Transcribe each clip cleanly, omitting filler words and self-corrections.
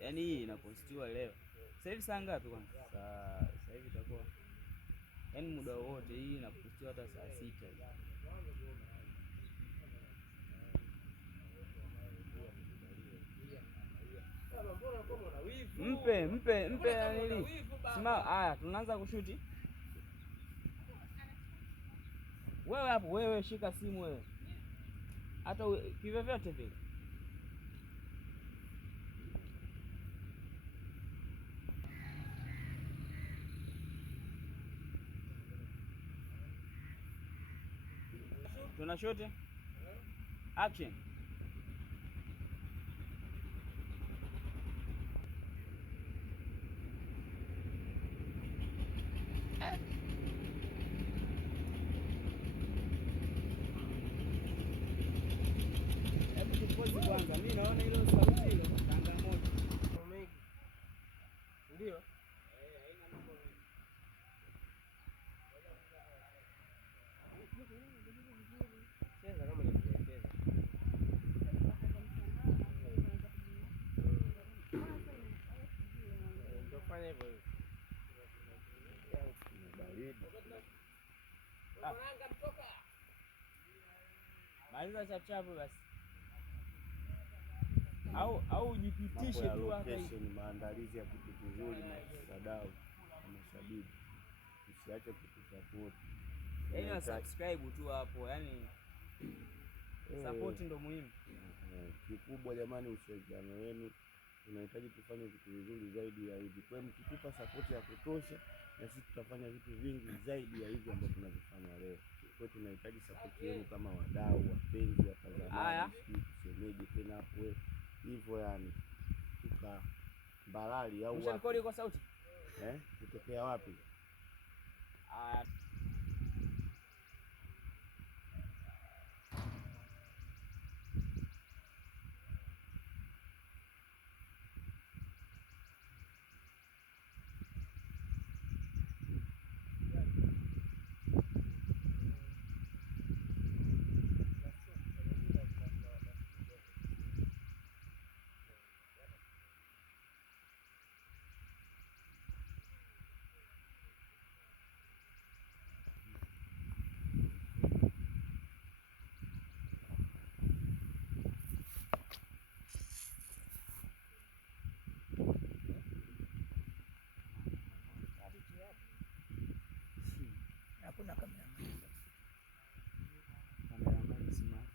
Yaani hii inapostiwa leo. Sasa hivi saa ngapi kwanza? Sasa hivi itakuwa yaani muda wote hii inapostiwa hata saa 6. Mpe nili. Simama. Haya, tunaanza kushuti. Wewe hapo, wewe shika simu wewe. Hata kivyovyote vile. Tuna shote. Action. Kwanza mimi naona hilo sauti hilo changamoto. Ndio. Haina mambo mengi. Cheza kama nilivyoelekeza. Ndio fanya hivyo. Baridi. Mwananga mtoka. Maliza chapu basi. Au ujipitishe tu hapa hivi. Maandalizi ya kitu kizuri na wadau na mashabiki. Usiache kutusupport. Yaani subscribe tu hapo, yaani support ndio muhimu. Kikubwa jamani, ushirikiano wenu. Tunahitaji tufanye vitu vizuri zaidi ya hivi. Kwa hiyo mkitupa support ya kutosha, na sisi tutafanya vitu vingi zaidi ya hivi ambavyo tunavifanya leo. Kwa hiyo tunahitaji support yenu kama wadau, wapenzi, watazamaji, tusemeje tena hapo hivyo, yani tuka Mbalali au wapi kwa sauti kutokea wapi? Hakuna kamera. Kamera smart.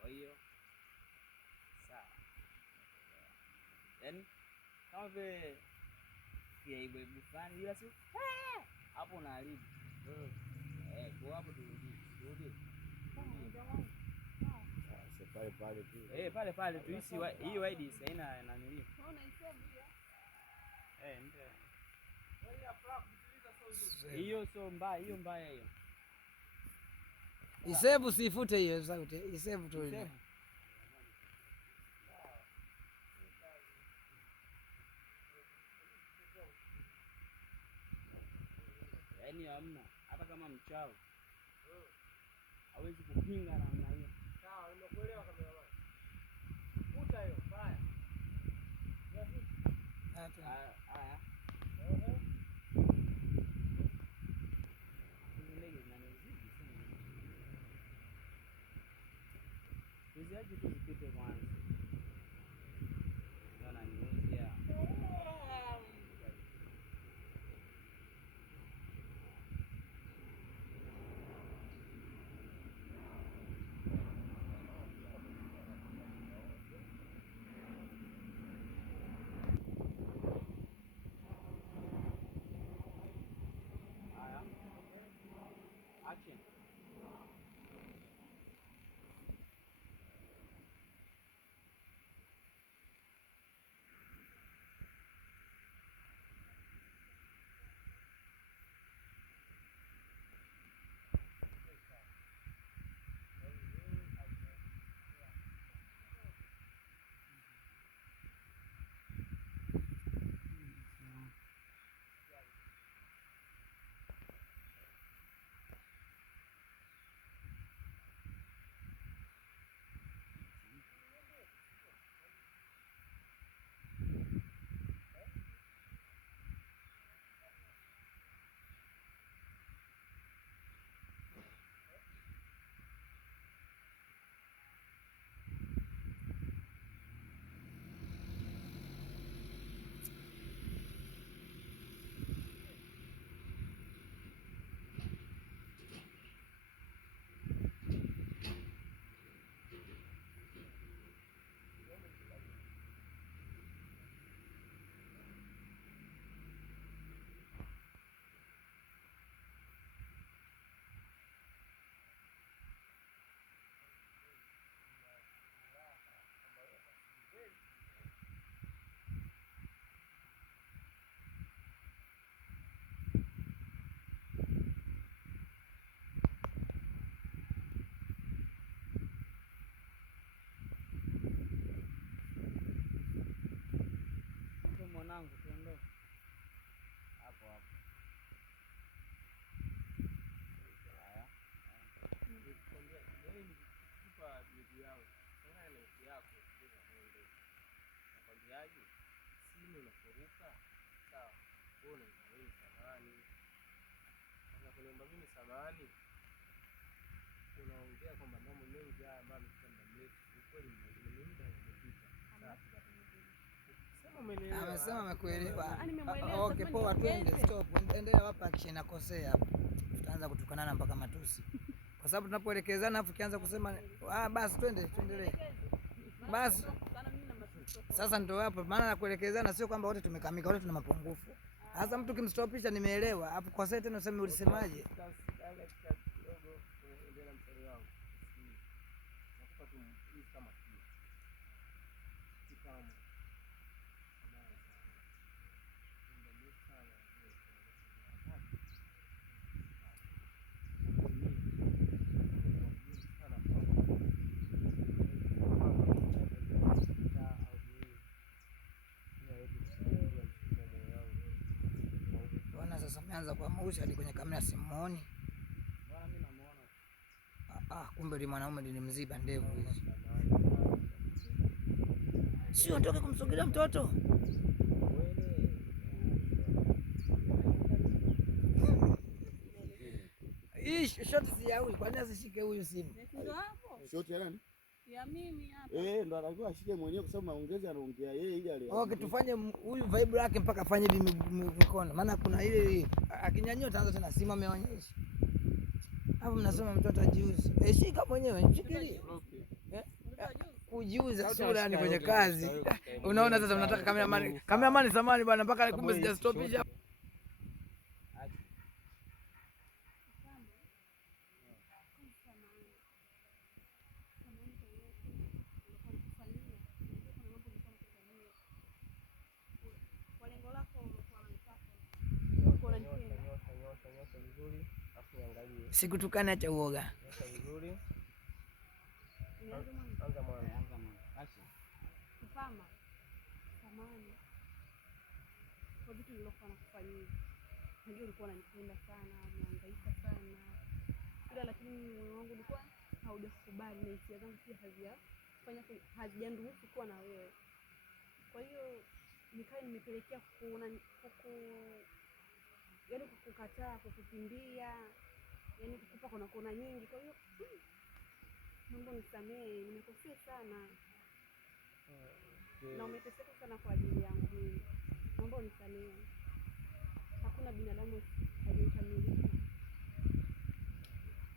Kwa hiyo sawa, yaani kama vile ibu fulani ila si hapo unaharibu. Kwa hapo turudi pale tu, pale tu, hii wide haina nanili. Hiyo so mbaya, hiyo mbaya hiyo. Isevu sifute hiyo sauti. Isevu tu ile. Yaani hamna hata kama mchao hawezi kupinga namna hiyo. Sawa, nimekuelewa kamera. Futa hiyo baya. Haya. Hizi aje tu zipite kwanza. kuruka. Sawa. Wewe unaniambia samahani. Sasa kuniomba mimi samahani. Unaongea kwamba mambo mengi haya ambayo yamekuwa muda mrefu. Kweli muda umepita. Amesema amekuelewa. Okay, poa, twende stop. Endelea hapa, kisha nakosea hapo. Tutaanza kutukanana mpaka matusi. Kwa sababu tunapoelekezana afu kianza kusema basi tuendelee. Basi sasa ndio hapo maana na kuelekezana, sio kwamba wote tumekamika, wote tuna mapungufu. Sasa mtu kimstopisha nimeelewa. Hapo kwa sasa tena useme ulisemaje? Sasa ameanza kwa mausi hadi kwenye kamera simuoni. Bwana mimi namuona. Kumbe ni mwanaume ni mziba ndevu hizi. Sio nitoke kumsogelea mtoto. Hii shoti si ya huyu, kwani asishike huyu simu? Ndio hapo. Shoti ya nani? Ya mimi hapa. Ndo anajua ashike mwenyewe kwa sababu maongezi anaongea yeye ili ale. Okay, tufanye huyu vibe yake mpaka afanye mikono. Maana kuna ile akinyanyua taanza tena simu ameonyesha. Hapo mnasema mtoto ajiuze. Shika mwenyewe, shikilie. Kujiuza sura ni kwenye kazi. Unaona sasa mnataka cameraman samani bwana mpaka kumbe sijastopisha. Sikutukana, acha uoga. Kipama samani kwa vitu nilokuwa nakufanyia. Najua ulikuwa unanipenda sana, unahangaika sana ila, lakini moyo wangu ulikuwa haujakubali na hisia zangu pia hazijaruhusu kuwa na wewe. Kwa hiyo nikawa nimepelekea yaani kukukataa, kukukimbia, yaani kukupa kona nyingi. Kwa hiyo mambo nisamehe, nimekosea sana. Na umeteseka sana kwa ajili yangu mimi. Mambo nisamehe. Hakuna binadamu aliyekamilika.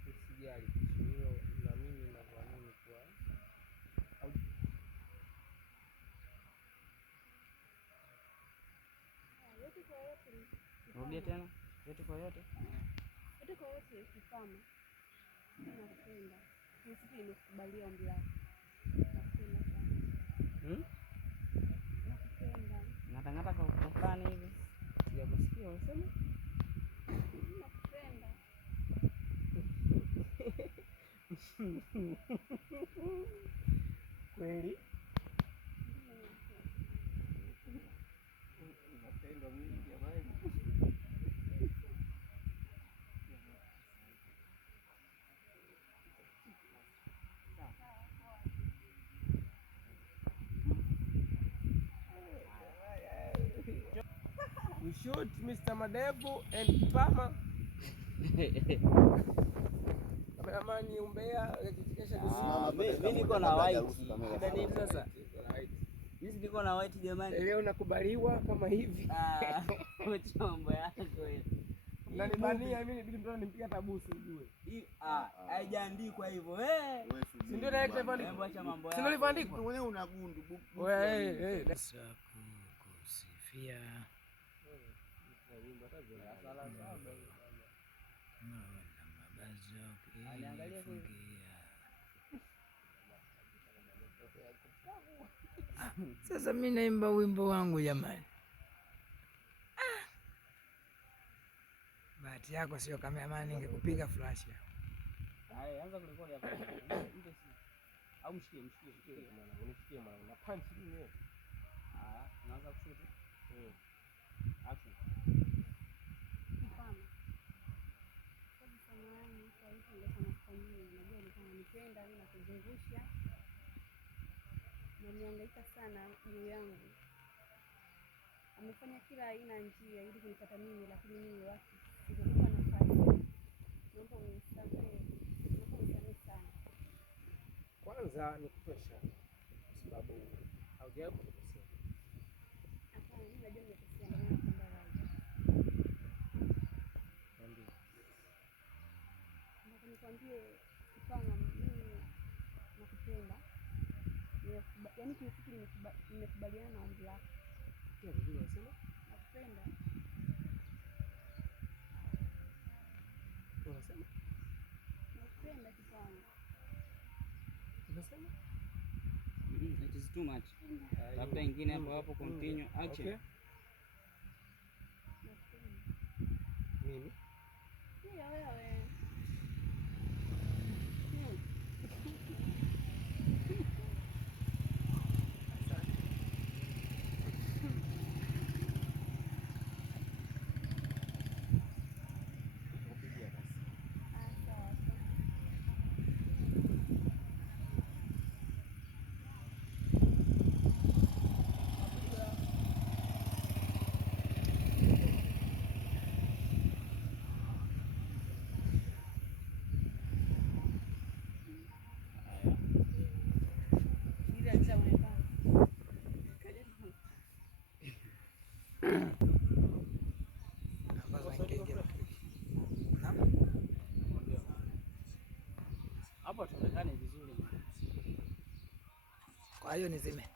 Usijali hiyo, na mimi naamini kwa yote kwa yote. Rudia tena. Yote kwa yote. Yote kwa yote Kipama. Nakupenda. Sisi nimekubalia ombi lako. Nakupenda sana. Nakupenda. Natangata kwa fulani hivi. Sijakusikia unasema? Nakupenda. Kweli? Napenda mimi jamani. We shoot Mr. Madebu and Kipama. Kameramani umbea mimi niko na white. Shida nini sasa? Mimi niko na white jamani. Leo nakubaliwa kama hivi. Mambo yako wewe. Unanibania mimi bila mtu ananipiga tabusu ujue. Haijaandikwa hivyo. Si ndio director bali? Acha mambo yako. Si ndio limeandikwa? Wewe una gundu. Wewe kusifia. Sasa mimi naimba wimbo wangu jamani. Bahati yako sio cameraman, ningekupiga flash yako. Haya, anza kurekodi hapo. Au mshikie mwana, unifikie mwana. Na punch mimi wewe. Naanza kushoot. Action. Kipama. Kwa samani kwa hiyo ndio tunafanyia. Najua ulikuwa unanipenda na kuzungusha. Na nihangaika sana juu yangu. amefanya kila aina njia ili kunipata mimi, lakini mimi watu sikuwa nafasi. Naomba unisamehe, naomba unisamehe sana. Kwanza nikupe shaka kwa sababu haujawahi kukosea. Hapana, mimi najua nimekosea, ndio maana naomba radhi. Ndio nikwambie Kipama, mimi nakupenda. Yaani kiufupi nimekubaliana na ombi lako. Pia vizuri unasema? Nakupenda. Unasema? Nakupenda Kipama. Unasema? It is too much. Tafuta ingine hapo continue action. Okay. Mimi? Pia wewe. Hapo tuonekane vizuri. Kwa hiyo nizime.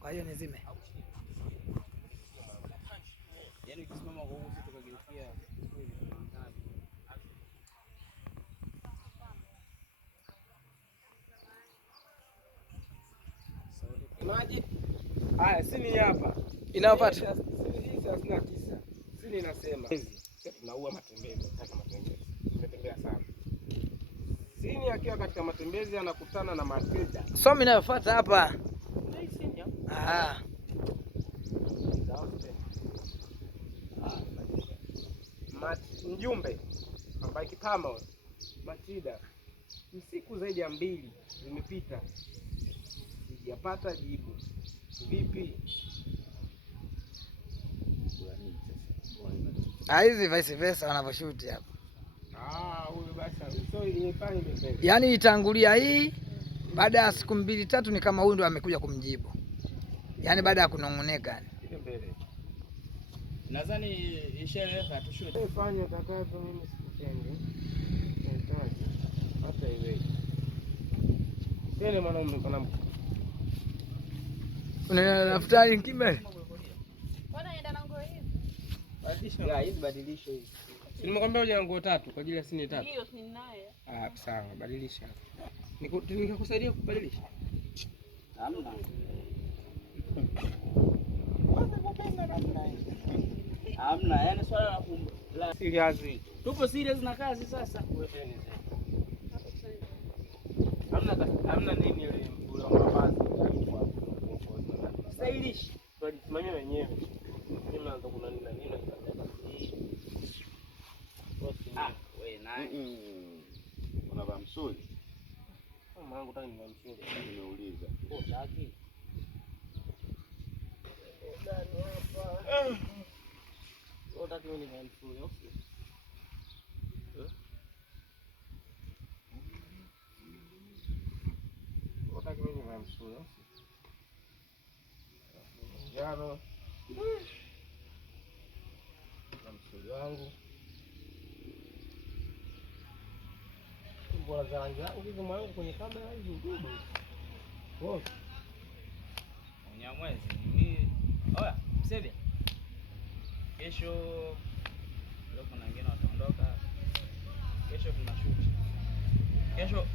Kwa hiyo nizime. Yaani ukisimama kwa huko tukageukia Maji. Haya, sini hapa. Inayofuata. Sini hii 39. Sini inasema sisi tunaua matembezi, nataka matembezi. Tumetembea sana. Sini akiwa katika matembezi anakutana na Matilda. Somo inayofuata hapa. Mjumbe ambaye Kipama Matilda, siku zaidi ya 2 zimepita sijapata jibu. Vipi? Hizi vice versa wanavyoshuti hapa. Huyo basi so imefanya mbele. Yaani itangulia hii, baada ya siku 2-3 ni kama huyu ndo amekuja kumjibu. Yaani baada ya kunong'oneka Ile mbele. nadhani ishaeleweka tushuti. Fanya takazo, mimi sikupendi. Nahitaji hata iwe. Tena mwanaume kana unafuta kimbele. Bwana enda na nguo hizi. badilisha. Hizi badilisha hizi. Nimekwambia uje nguo 3 kwa ajili ya sini 3. Hiyo si ninayo. Sawa, badilisha. Nikakusaidia kubadilisha. Hamna. Hamna, yani swala la Serious. tupo serious na kazi sasa. Hamna nini ile ule mavazi kwa Stylish. tulisimamia wenyewe. Mimi naanza kuna nini na nini Wewe naye. Unavaa msuli? mama yangu tani ni msuli. Nimeuliza. Utaki. Ndani hapa. Utaki mimi ni msuli. Utaki mimi ni msuli. Jana na msuli wangu. Bora za rangi yangu hizo mwanangu kwenye kamera hizo ndugu. Unyamwezi. Mimi oya, msevia. Kesho leo kuna wengine wataondoka. Kesho tunashuti. Kesho